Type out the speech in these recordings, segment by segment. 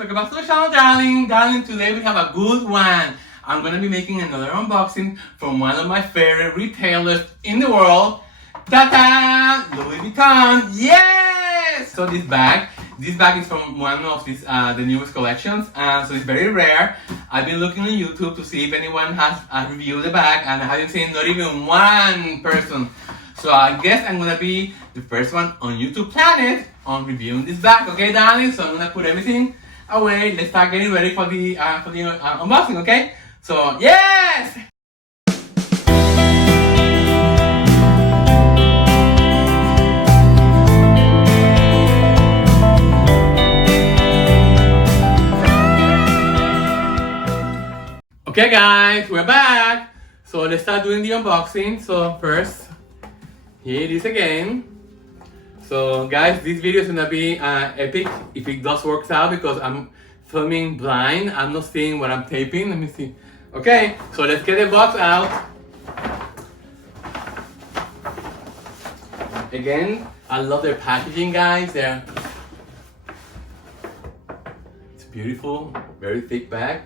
welcome back to the channel, darling. Today we have a good one. I'm gonna be making another unboxing from one of my favorite retailers in the world, TaTa, Louis Vuitton. Yes! So this bag is from one of these the newest collections, so it's very rare. I've been looking on YouTube to see if anyone has reviewed the bag, and I haven't seen not even one person. So I guess I'm gonna be the first one on YouTube planet on reviewing this bag, okay, darling? So I'm gonna put everything away. Let's start getting ready for the unboxing, okay? So yes. Okay, guys, we're back. So let's start doing the unboxing. So first, here it is again. So guys, this video is gonna be epic if it does work out because I'm filming blind. I'm not seeing what I'm taping. Let me see. Okay, so let's get the box out. Again, I love their packaging, guys. It's beautiful, very thick bag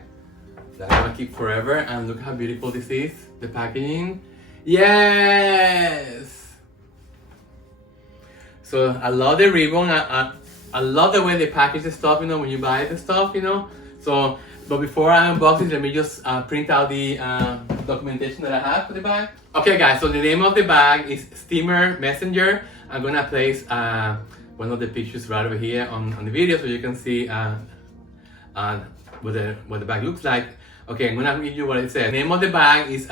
that I'm gonna keep forever. And look how beautiful this is. The packaging. Yes. So I love the ribbon. I love the way they package the stuff, you know, when you buy the stuff, you know. So, but before I unbox it, let me just print out the documentation that I have for the bag. Okay, guys, so the name of the bag is Steamer Messenger. I'm gonna place one of the pictures right over here on the video so you can see what the bag looks like. Okay, I'm gonna read you what it says. The name of the bag is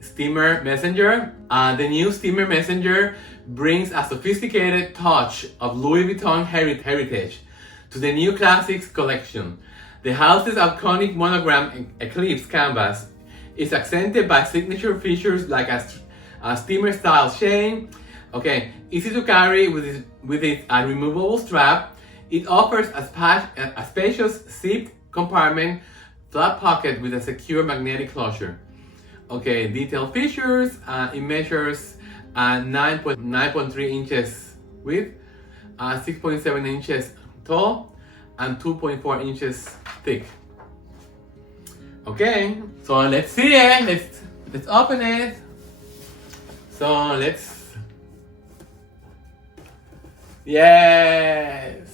Steamer Messenger. The new Steamer Messenger brings a sophisticated touch of Louis Vuitton heritage to the new classics collection. The house's iconic monogram Eclipse canvas is accented by signature features like a steamer-style chain. Okay, easy to carry with its removable strap. It offers a spacious zip compartment, flat pocket with a secure magnetic closure. Okay, detailed features. It measures 9.3 inches width, 6.7 inches tall, and 2.4 inches thick. Okay, so let's see it. Let's open it. So yes,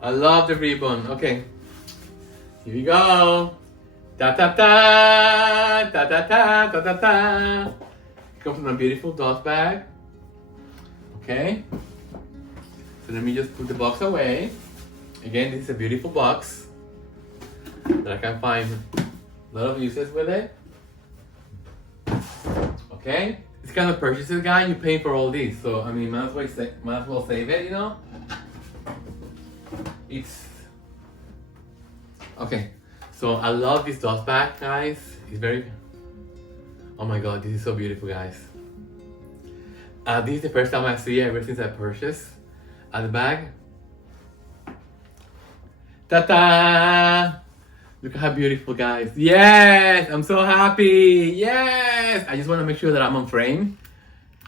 I love the ribbon. Okay, here we go. Ta ta ta ta ta ta ta ta ta. Comes in a beautiful dust bag. Okay. So let me just put the box away. Again, this is a beautiful box that I can find a lot of uses with it. Okay. This kind of purchases, guy, you pay for all these. So I mean, might as well save it, you know. It's okay. So I love this dust bag, guys. It's very. Oh my god, this is so beautiful, guys. This is the first time I see it ever since I purchased the bag. Ta-ta! Look at how beautiful, guys. Yes! I'm so happy! Yes! I just want to make sure that I'm on frame.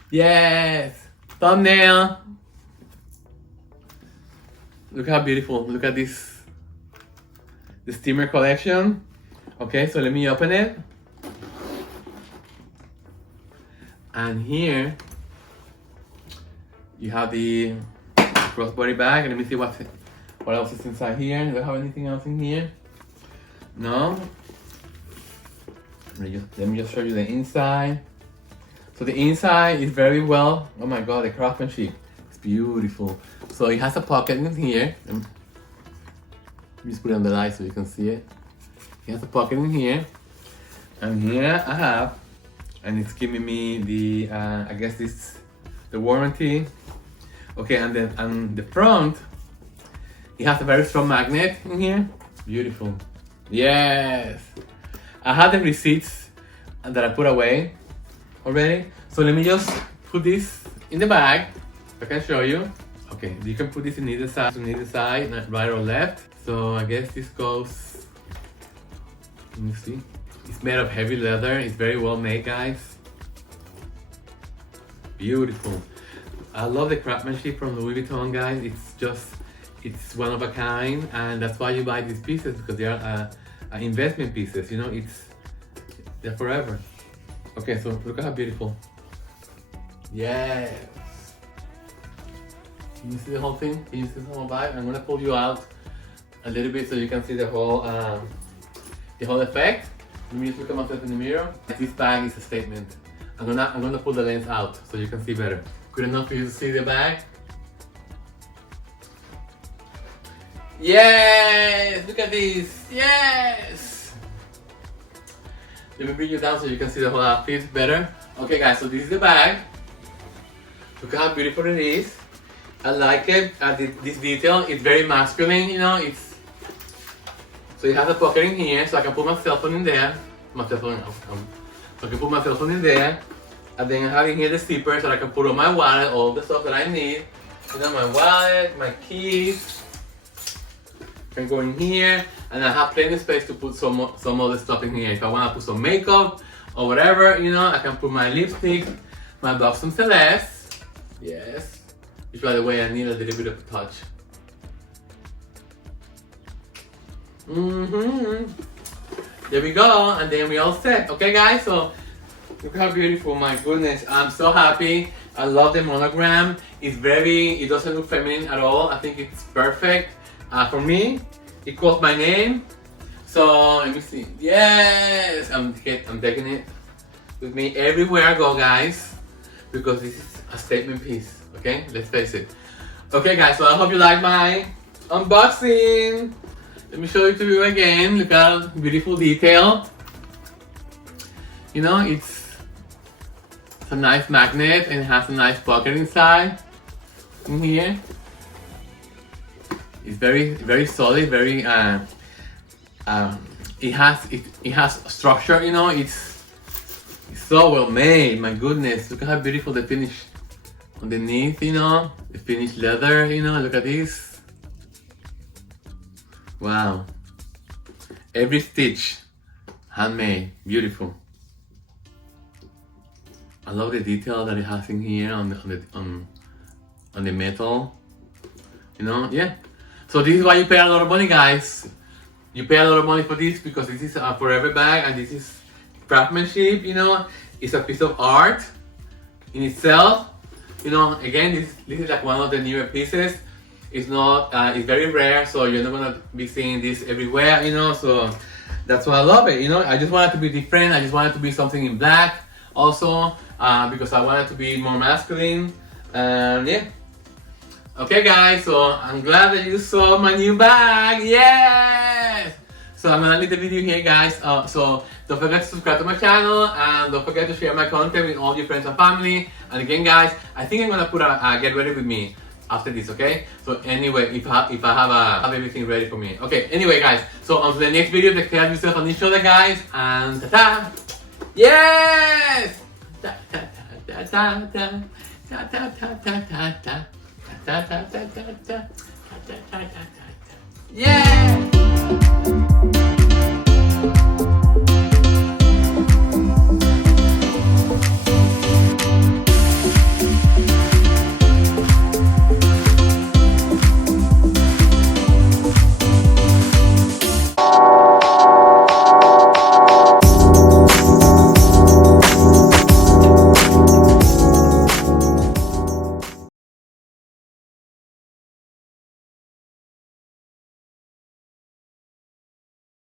Yes! Thumbnail! Look how beautiful. Look at this. The steamer collection. Okay, so let me open it. And here you have the crossbody bag. Let me see what else is inside here. Do I have anything else in here? No. Let me just show you the inside. So the inside is very well. Oh my god, the craftsmanship. It's beautiful. So it has a pocket in here. Let me just put it on the light so you can see it. It has a pocket in here. And here I have. And it's giving me the I guess the warranty. Okay, and then on the front, it has a very strong magnet in here. Beautiful. Yes. I have the receipts that I put away already. So let me just put this in the bag. I can show you. Okay, you can put this in either side, not right or left. So I guess this goes. Let me see. It's made of heavy leather. It's very well made, guys. Beautiful. I love the craftsmanship from Louis Vuitton, guys. it's one of a kind, and that's why you buy these pieces, because they are investment pieces. You know, they're forever. Okay, so look at how beautiful. Yes. Can you see the whole thing? Can you see the whole vibe? I'm gonna pull you out a little bit so you can see the whole effect. Let me just look at myself in the mirror. This bag is a statement. I'm gonna pull the lens out so you can see better. Good enough for you to see the bag? Yes! Look at this! Yes! Let me bring you down so you can see the whole outfit better. Okay guys, so this is the bag. Look how beautiful it is. I like it. This detail is very masculine, you know. So it has a pocket in here, so I can put my cell phone in there. So I can put my cell phone in there. And then I have in here the zipper, so I can put on my wallet, all the stuff that I need. You know, my wallet, my keys. Can go in here, and I have plenty of space to put some other stuff in here. If I want to put some makeup or whatever, you know, I can put my lipstick, my Blossom Celeste. Yes. Which, by the way, I need a little bit of touch. There we go, and then we all set. Okay, guys, so look how beautiful, my goodness. I'm so happy. I love the monogram. It doesn't look feminine at all. I think it's perfect. For me, it calls my name. So let me see. Yes, I'm taking it with me everywhere I go, guys, because this is a statement piece. Okay, let's face it. Okay, guys, so I hope you like my unboxing. Let me show it to you again. Look at beautiful detail. You know, it's a nice magnet and it has a nice pocket inside in here. It's very solid, very it has structure, you know. It's so well made. My goodness, look at how beautiful the finish underneath, you know, the finished leather, you know. Look at this. Wow. Every stitch handmade, beautiful. I love the detail that it has in here on the metal, you know. Yeah. So this is why you pay a lot of money, guys. You pay a lot of money for this because this is a forever bag, and this is craftsmanship, you know. It's a piece of art in itself. You know, again, this is like one of the newer pieces. It's not, it's very rare, so you're not gonna be seeing this everywhere, you know. So that's why I love it, you know. I just want it to be different. I just want it to be something in black also, because I want it to be more masculine. Yeah. Okay guys, so I'm glad that you saw my new bag. Yes! So I'm gonna leave the video here, guys. So don't forget to subscribe to my channel, and don't forget to share my content with all your friends and family. And again, guys, I think I'm gonna put a get ready with me after this, okay? So anyway, if I have everything ready for me. Okay, anyway guys, so on to the next video. Take care of yourself and each other, guys, and ta-ta! Yes! Ta-ta-ta-ta-ta-ta. Ta-ta-ta-ta-ta-ta. Ta-ta-ta-ta-ta. Ta-ta-ta-ta-ta. Yeah!